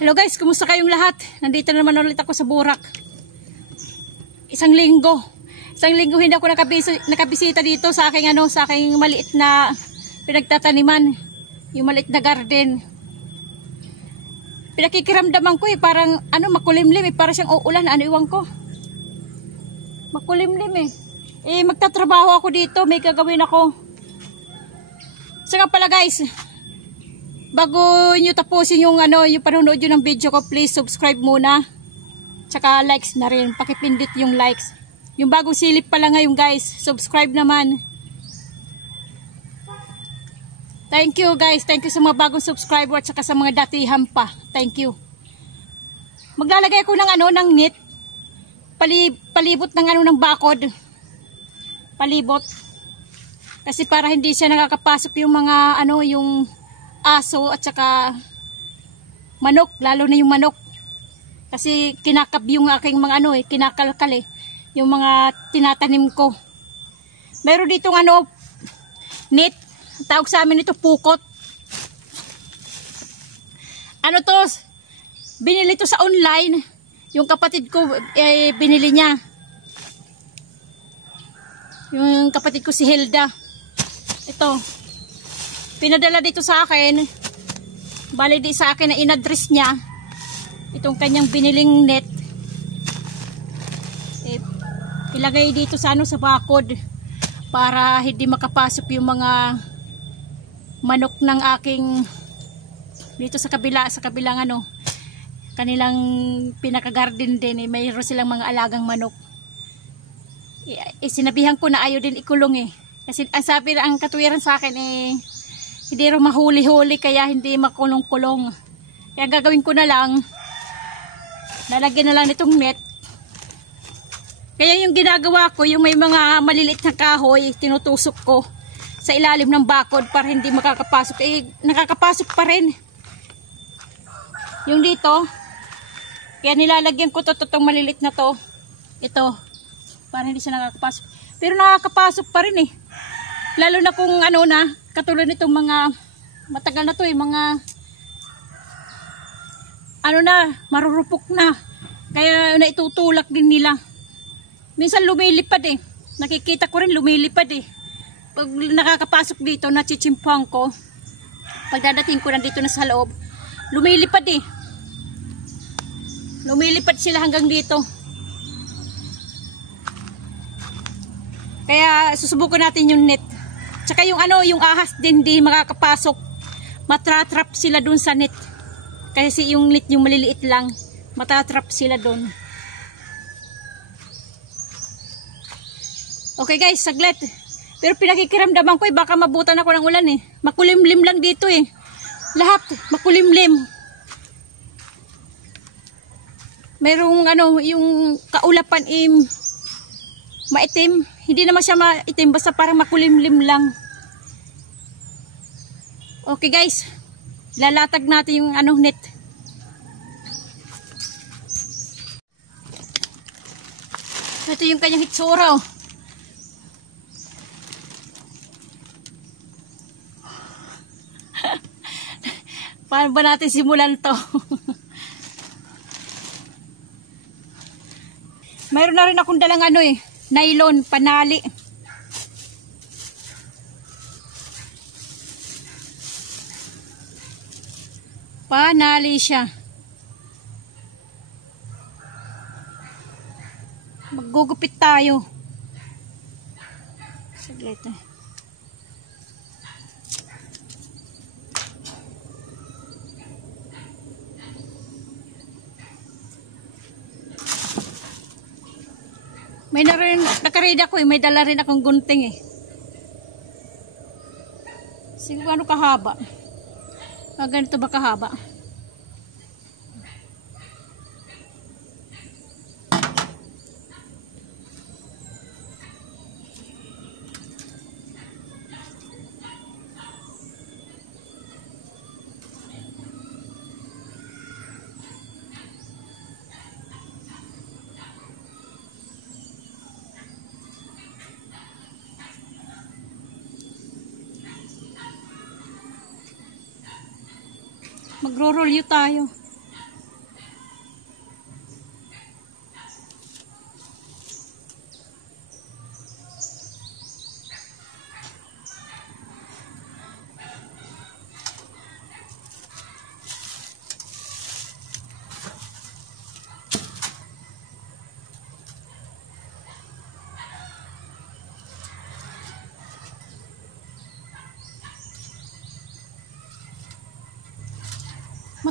Hello guys, kumusta kayong lahat? Nandito naman ulit ako sa Burak. Isang linggo hindi ako nakabisita dito sa aking sa aking maliit na pinagtataniman, yung maliit na garden. Pinakikiramdaman ko parang makulimlim para siyang uulan, iwan ko. Makulimlim magtatrabaho ako dito, may gagawin ako. So nga pala guys, bago nyo tapusin yung yung panonood nyo ng video ko, please subscribe muna. Tsaka likes na rin. Pakipindit yung likes. Yung bagong silip pala ngayon guys, subscribe naman. Thank you guys. Thank you sa mga bagong subscriber at saka sa mga datihan pa. Thank you. Maglalagay ako ng net. Palibot ng bakod. Palibot. Kasi para hindi siya nakakapasok yung mga yung aso at saka manok, lalo na yung manok. Kasi kinakab yung aking mga kinakalkal yung mga tinatanim ko. Meron ditong net, tawag sa amin ito pukot. To, binili to sa online. Yung kapatid ko binili niya. Yung kapatid ko si Hilda. Ito. Pinadala dito sa akin. Bali di sa akin na in-address niya itong kanyang biniling net. Ilagay dito sa sa bakod para hindi makapasok yung mga manok ng aking dito sa kabilang kanilang pinaka-garden din. Mayroon silang mga alagang manok. Sinabihan ko na ayaw din ikulong kasi ang katuwiran sa akin hindi rin mahuli-huli kaya hindi makulong-kulong. Kaya gagawin ko na lang, lalagyan na lang nitong net. Kaya yung ginagawa ko, yung may mga maliliit na kahoy, tinutusok ko sa ilalim ng bakod para hindi makakapasok. Nakakapasok pa rin. Yung dito, kaya nilalagyan ko itong maliliit na to. Ito, para hindi siya nakakapasok. Pero nakakapasok pa rin Lalo na kung katulad nitong mga matagal na to mga marurupok na. Kaya naitutulak din nila. Minsan lumilipad Nakikita ko rin lumilipad Pag nakakapasok dito, nachichimpuan ko. Pagdadating ko nandito na sa loob, lumilipad Lumilipad sila hanggang dito. Kaya susubukan natin yung net. Tsaka yung yung ahas din di makakapasok. Matratrap sila dun sa net. Kasi yung net yung maliliit lang. Matatrap sila dun. Okay guys, saglit. Pero pinakikiramdaman ko baka mabutan ako ng ulan Makulimlim lang dito Lahat makulimlim. Merong yung kaulapan maitim. Hindi naman siya maitim, basta parang makulimlim lang. Okay guys, lalatag natin yung net. Ito yung kanyang hitsura Paano ba natin simulan to? Mayroon na rin akong dalang nylon, panali. Panali siya. Maggugupit tayo. Saglit May nakaread ako may dala rin akong gunting Siguro kahaba. Ganito ba kahaba? Magro-rolyo tayo.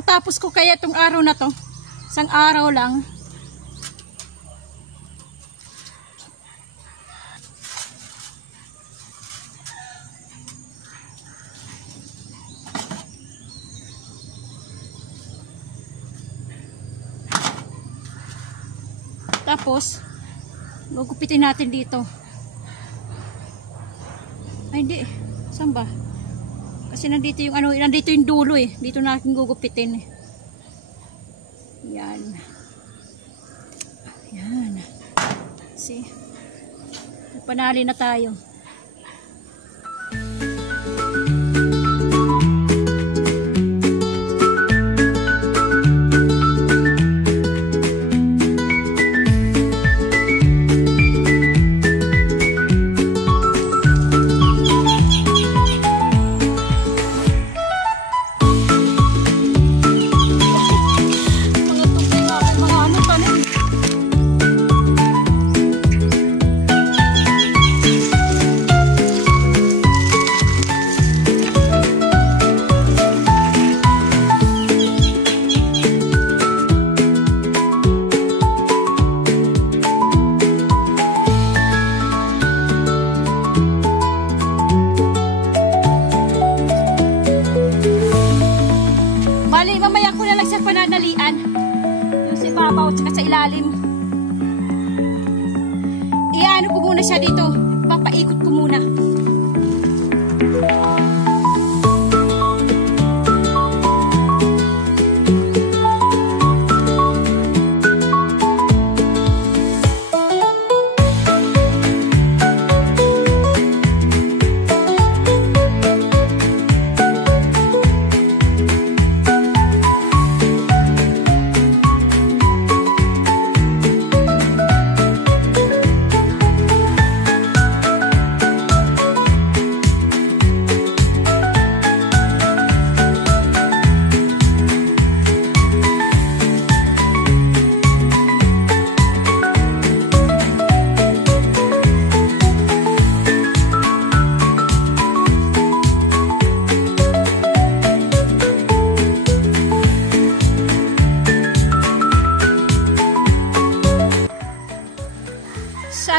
Matapos ko kaya itong araw na to. Isang araw lang. Tapos, gugupitin natin dito. Ay, hindi. Saan ba? Kasi nandito yung ano, nandito yung dulo eh. Dito natin gugupitin eh. Yan. Yan. See? Panali na tayo. Iano ko muna siya dito. Papaikot ko muna.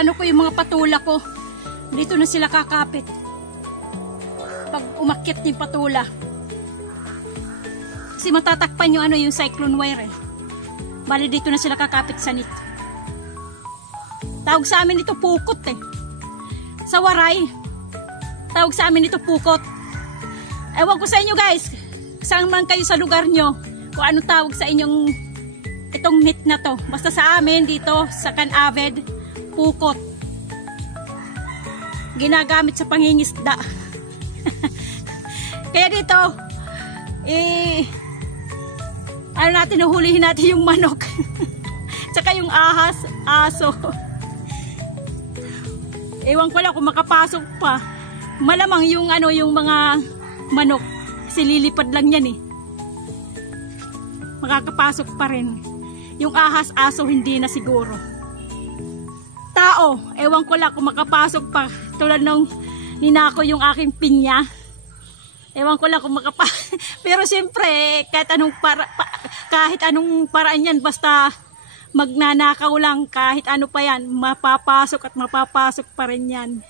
Ano ko yung mga patula ko dito na sila kakapit pag umakyat yung patula kasi matatakpan yung ano yung cyclone wire eh. Bali dito na sila kakapit sa net. Tawag sa amin ito pukot eh. Sa Waray tawag sa amin ito pukot. Ewan ko sa inyo guys, saan man kayo sa lugar nyo kung anong tawag sa inyong itong net na to. Basta sa amin dito sa Canaved pukot. Ginagamit sa pangingisda. Kaya dito, ano natin, huhulihin natin yung manok. Tsaka yung ahas, aso. Ewan ko lang kung makapasok pa. Malamang yung ano, yung mga manok. Kasi lilipad lang yan eh. Makakapasok pa rin. Yung ahas, aso, hindi na siguro. Tao, ewan ko lang kung makapasok pa tulad nung ninako yung aking pinya. Ewan ko lang kung makapasok. Pero siyempre, kahit anong paraan yan, basta magnanakaw lang, kahit ano pa yan, mapapasok at mapapasok pa rin yan.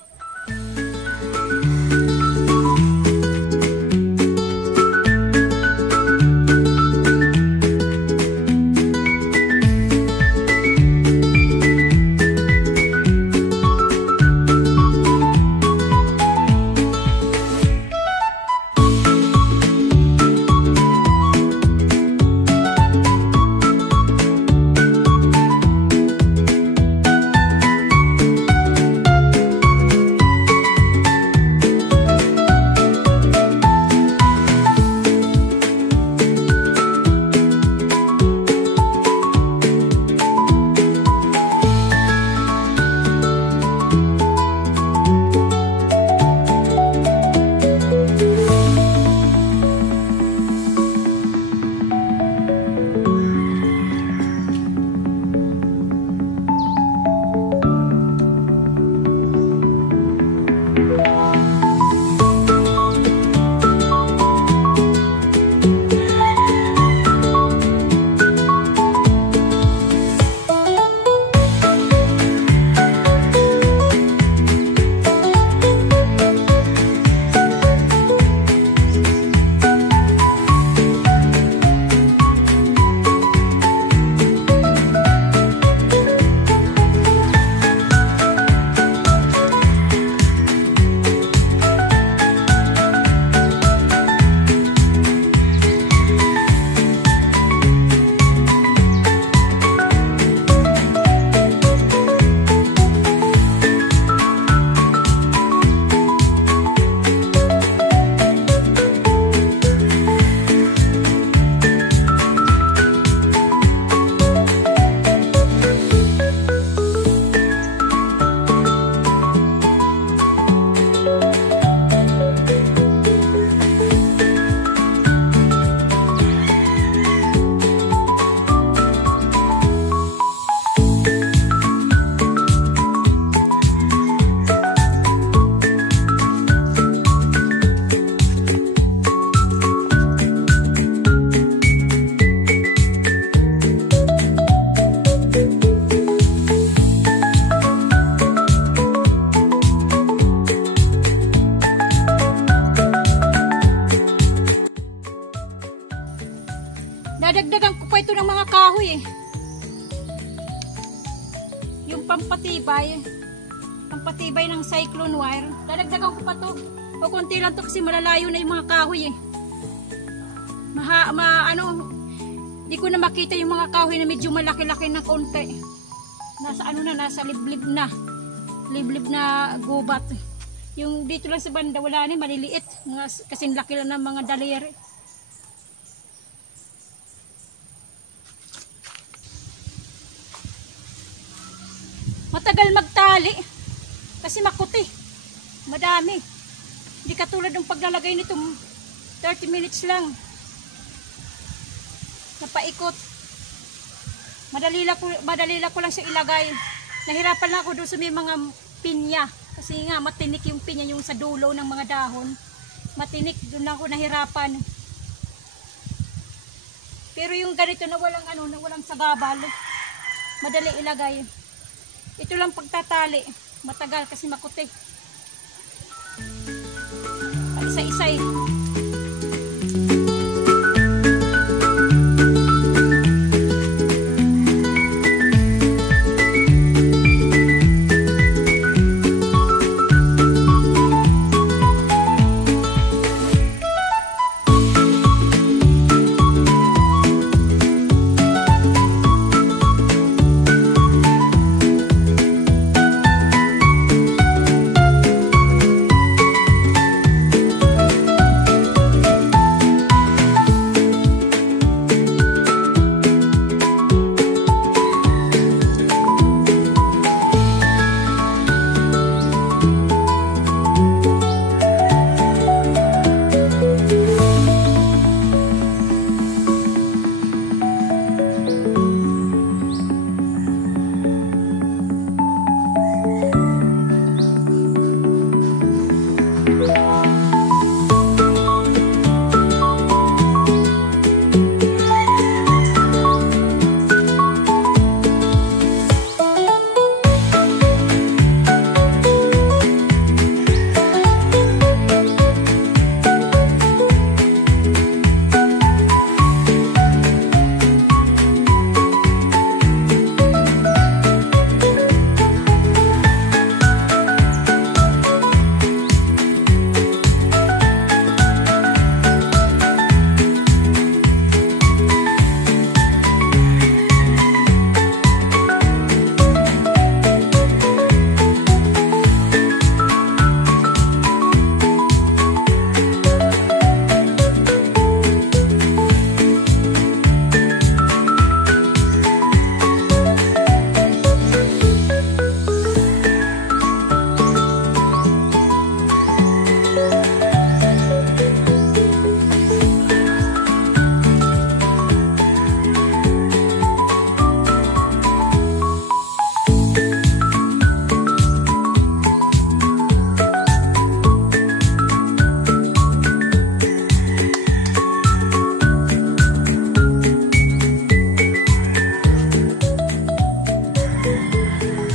Dadagdagan ko pa ito ng mga kahoy eh. Yung pampatibay ng cyclone wire. Dadagdagan ko pa to. O konti lang to kasi malalayo na yung mga kahoy eh. Di ko na makita yung mga kahoy na medyo malaki-laki na konti. Nasa liblib na gubat. Yung dito lang sa banda wala na, maliliit. Kasing laki lang ng mga daliri. Matagal magtali kasi makuti. Madami. Hindi katulad ng paglalagay nito 30 minutes lang. Napaikot. Madali lang ko lang siya ilagay. Nahirapan lang ako doon sa may mga pinya. Kasi nga matinik yung pinya yung sa dulo ng mga dahon. Matinik, doon lang ako nahirapan. Pero yung ganito na walang sagabal, madali ilagay. Ito lang pagtatali. Matagal kasi makuti. Isa-isa eh.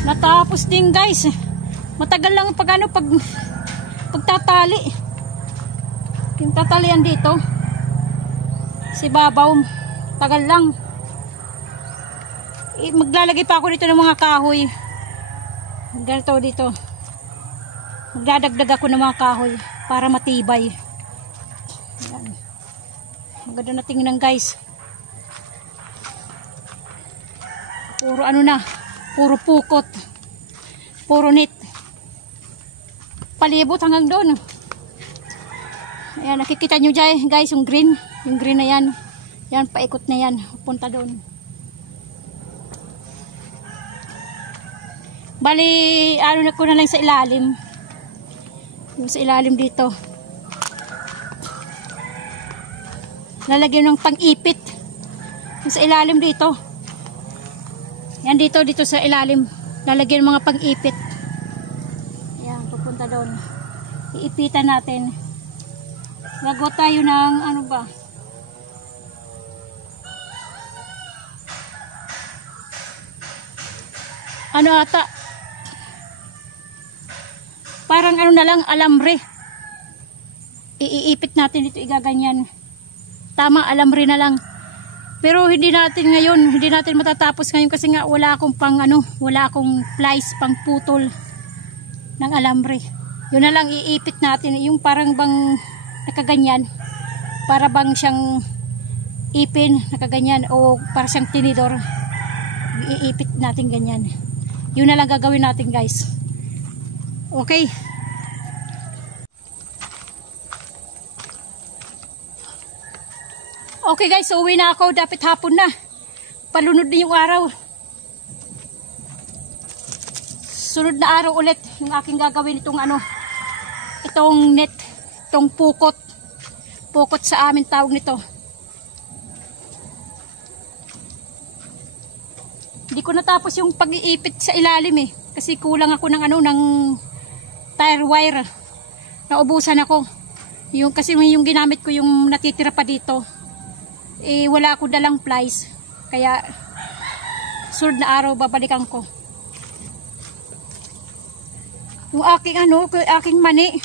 Natapos din guys. Matagal lang pagtatali. Yung tatalian dito. Si babaw. Tagal lang. Maglalagay pa ako dito ng mga kahoy. Ganito dito. Magdadagdag ako ng mga kahoy para matibay. Ayan. Maganda na tingnan guys. Puro puro pukot. Puro net. Palibot hanggang doon. Ayan, nakikita nyo dyan guys, yung green. Yung green na yan. Yan, paikot na yan. Punta doon. Bali, na ko na lang sa ilalim. Yung sa ilalim dito. Lalagyan ng pang-ipit. Yung sa ilalim dito. Yan dito sa ilalim. Lalagyan mga pang-ipit. Ayan, pupunta doon. Iipitan natin. Gagawa tayo ng ano ba? Ano ata? Parang ano na lang, alambre. Iipit natin dito, igaganyan. Tama, alambre na lang. Pero hindi natin matatapos ngayon kasi nga wala akong wala akong plies pang putol ng alambre. Yun na lang iipit natin, yung parang bang nakaganyan, para bang siyang ipin nakaganyan o para siyang tinidor. Iipit natin ganyan. Yun na lang gagawin natin, guys. Okay. Okay guys, so uwi na ako. Dapat hapon na. Palunod na yung araw. Sunod na araw ulit yung aking gagawin itong itong net, itong pukot. Pukot sa amin tawag nito. Hindi ko natapos yung pag-iipit sa ilalim eh. Kasi kulang ako ng ng tire wire. Naubusan ako. Kasi yung ginamit ko yung natitira pa dito. Eh wala ako dalang plies, kaya sunod na araw babalikan ko yung aking aking mani.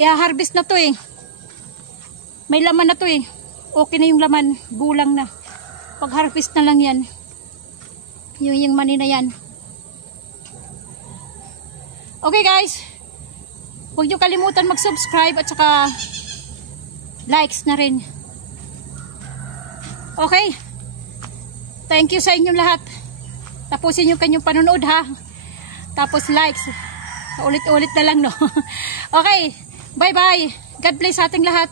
I-harvest na to eh, may laman na to eh, okay na yung laman, gulang na, pag harvest na lang yan yung mani na yan. Okay guys, huwag nyo kalimutan mag subscribe at saka likes na rin. Okay. Thank you sa inyong lahat. Tapusin yung kanyang panonood ha. Tapos likes. Ulit-ulit na lang no. Okay. Bye-bye. God bless sa ating lahat.